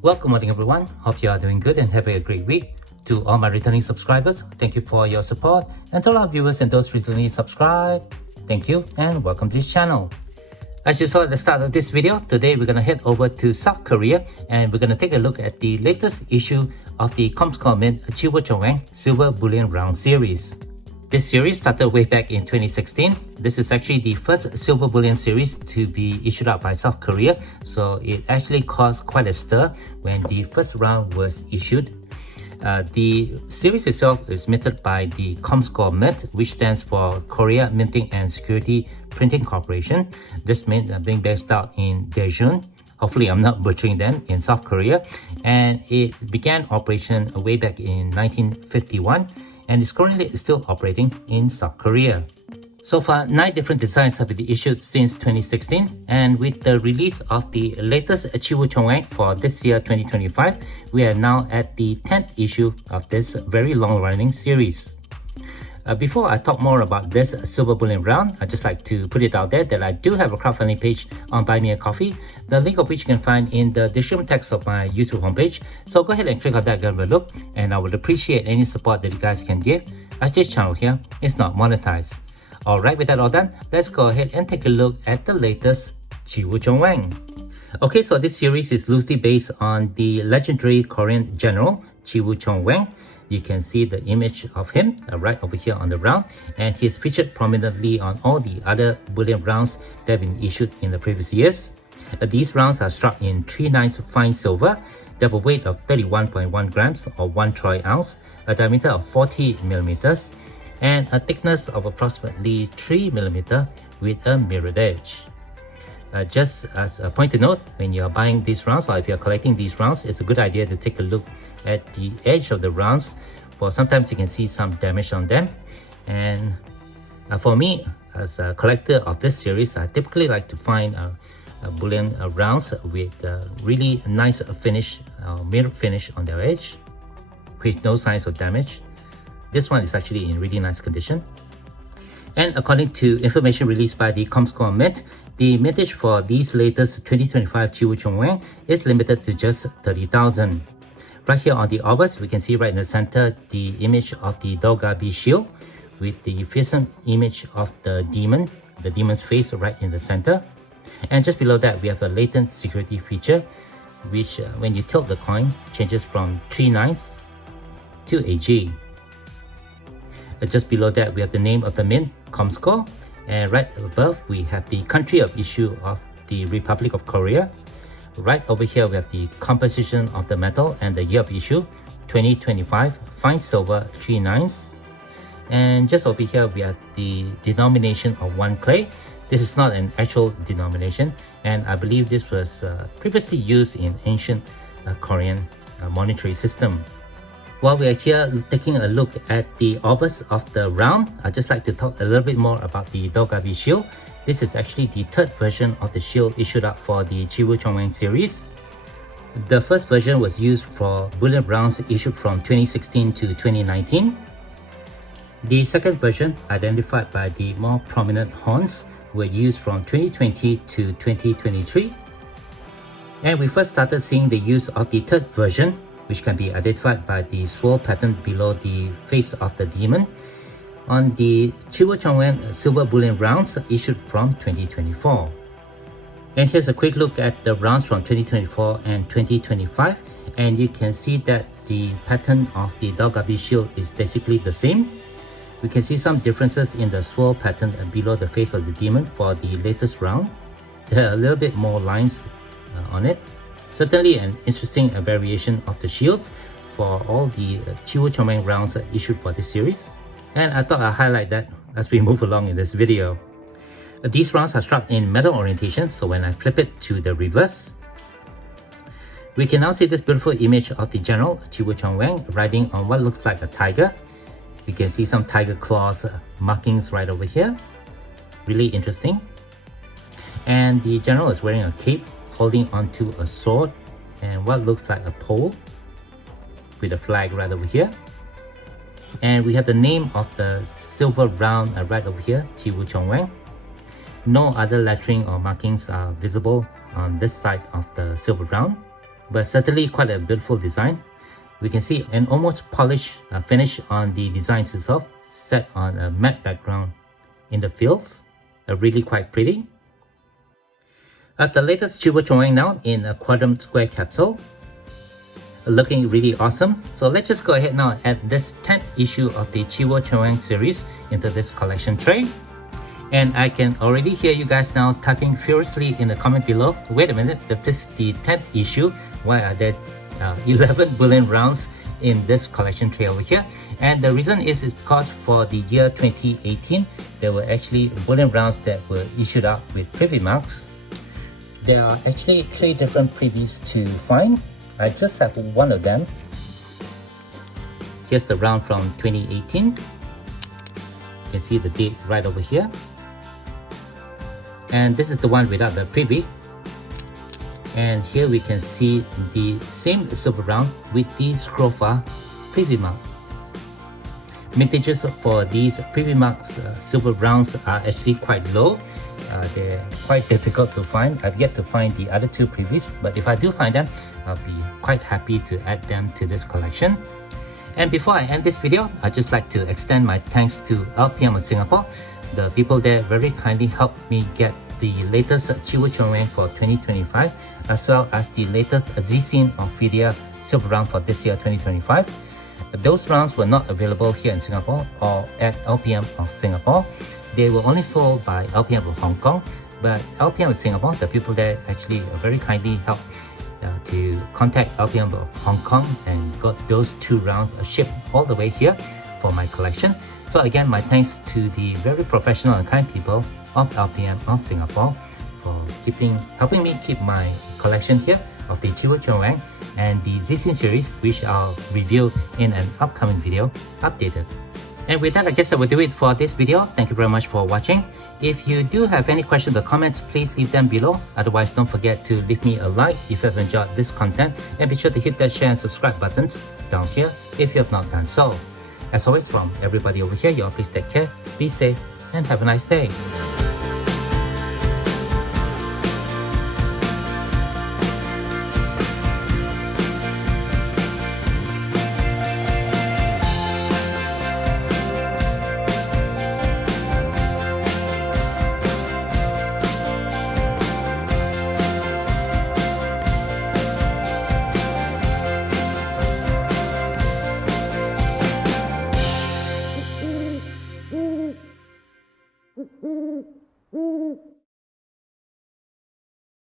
Welcome morning everyone, hope you are doing good and having a great week. To all my returning subscribers, thank you for your support, and to all our viewers and those recently subscribed, thank you and welcome to this channel. As you saw at the start of this video, today we're going to head over to South Korea and we're going to take a look at the latest issue of the KOMSCO Mint Chiwoo Cheonwang Silver Bullion Round series. This series started way back in 2016. This is actually the first silver bullion series to be issued out by South Korea, so it actually caused quite a stir when the first round was issued. The series itself is minted by the KOMSCO Mint, which stands for Korea Minting and Security Printing Corporation. This mint being based out in Daejeon. Hopefully I'm not butchering them, in South Korea. And it began operation way back in 1951. And is currently still operating in South Korea. So far, 9 different designs have been issued since 2016, and with the release of the latest Chiwoo Cheonwang for this year 2025, we are now at the 10th issue of this very long-running series. Before I talk more about this silver bullion round, I'd just like to put it out there that I do have a crowdfunding page on Buy Me a Coffee, the link of which you can find in the description text of my YouTube homepage. So go ahead and click on that, give it a look, and I would appreciate any support that you guys can give, as this channel here is not monetized. Alright, with that all done, let's go ahead and take a look at the latest Chiwoo Cheonwang. Okay, so this series is loosely based on the legendary Korean general Chiwoo Cheonwang. You can see the image of him right over here on the round, and he's featured prominently on all the other bullion rounds that have been issued in the previous years. These rounds are struck in 3/9 fine silver. They have a weight of 31.1 grams or 1 troy ounce, a diameter of 40 millimeters, and a thickness of approximately 3 millimeter with a mirrored edge. Just as a point to note, when you're buying these rounds or if you're collecting these rounds, it's a good idea to take a look at the edge of the rounds, for sometimes you can see some damage on them. And for me, as a collector of this series, I typically like to find bullion rounds with really nice finish, mirror finish on their edge with no signs of damage. This one is actually in really nice condition. And according to information released by the KOMSCO Mint, the mintage for these latest 2025 Chiwoo Cheonwang is limited to just 30,000. Right here on the obverse, we can see right in the center the image of the Doggaebi Shield with the fearsome image of the demon's face right in the center. And just below that, we have a latent security feature, which when you tilt the coin, changes from 3/9 to a G. Just below that, we have the name of the mint, KOMSCO, and right above we have the country of issue of the Republic of Korea. Right over here we have the composition of the metal and the year of issue, 2025, fine silver 3/9. And just over here we have the denomination of 1 clay. This is not an actual denomination, and I believe this was previously used in ancient Korean monetary system. While we are here taking a look at the obverse of the round, I'd just like to talk a little bit more about the Doggaebi Shield. This is actually the 3rd version of the shield issued out for the Chiwoo Cheonwang series. The first version was used for bullion rounds issued from 2016 to 2019. The second version, identified by the more prominent horns, were used from 2020 to 2023. And we first started seeing the use of the 3rd version, which can be identified by the swirl pattern below the face of the demon, on the Chiwoo Cheonwang silver bullion rounds issued from 2024. And here's a quick look at the rounds from 2024 and 2025, and you can see that the pattern of the Doggaebi Shield is basically the same. We can see some differences in the swirl pattern below the face of the demon for the latest round. There are a little bit more lines on it. Certainly an interesting variation of the shields for all the Chiwoo Cheonwang rounds issued for this series. And I thought I'd highlight that as we move along in this video. These rounds are struck in metal orientation, so when I flip it to the reverse, we can now see this beautiful image of the general Chiwoo Cheonwang riding on what looks like a tiger. We can see some tiger claws markings right over here. Really interesting. And the general is wearing a cape, holding onto a sword and what looks like a pole with a flag right over here. And we have the name of the silver round right over here, Chiwoo Cheonwang. No other lettering or markings are visible on this side of the silver round. but certainly quite a beautiful design. We can see an almost polished finish on the designs itself, set on a matte background in the fields. Really quite pretty. The latest Chiwoo Cheonwang now in a quadrant square capsule, looking really awesome. So let's just go ahead now and add this 10th issue of the Chiwoo Cheonwang series into this collection tray. And I can already hear you guys now typing furiously in the comment below, wait a minute, if this is the 10th issue, why are there 11 bullion rounds in this collection tray over here? And the reason is because for the year 2018, there were actually bullion rounds that were issued out with privy marks. There are actually 3 different privies to find. I just have one of them. Here's the round from 2018. You can see the date right over here. And this is the one without the privy. And here we can see the same silver round with the Scrofa privy mark. Mintages for these privy marks silver rounds are actually quite low. They're quite difficult to find. I've yet to find the other 2 privies, but if I do find them, I'll be quite happy to add them to this collection. And before I end this video, I'd just like to extend my thanks to LPM Singapore. The people there very kindly helped me get the latest Chiwoo Cheonwang for 2025, as well as the latest Z-Scene of Phidia silver round for this year 2025. Those rounds were not available here in Singapore or at LPM of Singapore. They were only sold by LPM of Hong Kong, but LPM of Singapore, the people there actually very kindly helped to contact LPM of Hong Kong and got those 2 rounds shipped all the way here for my collection. So again, my thanks to the very professional and kind people of LPM of Singapore for helping me keep my collection here of the Chiwoo Cheonwang and the Z-Scene series, which I'll review in an upcoming video updated. And with that, I guess that will do it for this video. Thank you very much for watching. If you do have any questions or comments, please leave them below. Otherwise, don't forget to leave me a like if you have enjoyed this content, and be sure to hit that share and subscribe buttons down here if you have not done so. As always, from everybody over here, you all please take care, be safe, and have a nice day. Mm-hmm.